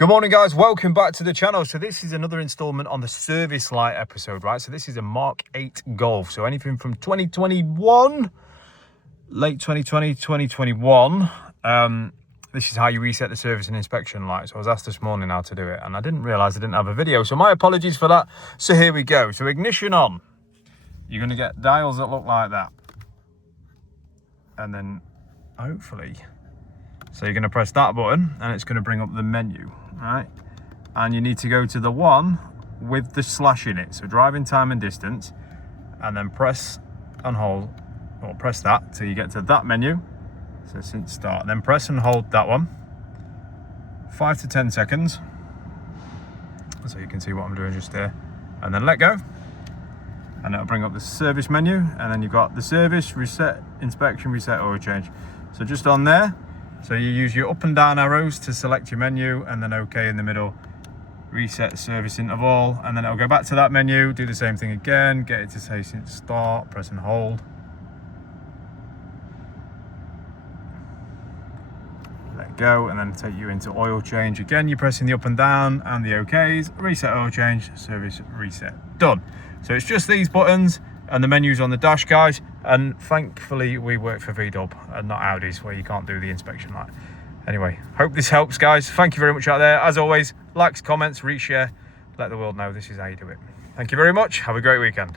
Good morning, guys. Welcome back to the channel. So this is another installment on the service light episode, right? So this is a Mark 8 Golf. So anything from 2021, late 2020, 2021. This is how you reset the service and inspection light. So I was asked this morning how to do it, and I didn't realize I didn't have a video. So my apologies for that. So here we go. So ignition on. You're going to get dials that look like that. And then hopefully, so you're going to press that button and it's going to bring up the menu, right? And you need to go to the one with the slash in it. So driving time and distance, and then press and hold, or press that till you get to that menu. So since start, then press and hold that one. 5 to 10 seconds. So you can see what I'm doing just there. And then let go. And it'll bring up the service menu. And then you've got the service, reset, inspection, reset, oil change. So just on there. So you use your up and down arrows to select your menu, and then OK in the middle, reset service interval, and then it'll go back to that menu, do the same thing again, get it to say since start, press and hold. Let go, and then take you into oil change. Again, you're pressing the up and down and the OKs, reset oil change, service reset, done. So it's just these buttons, and the menu's on the dash, guys. And thankfully we work for VW and not Audis, where you can't do the inspection light. Anyway, hope this helps, guys. Thank you very much out there. As always, likes, comments, reshare, let the world know this is how you do it. Thank you very much. Have a great weekend.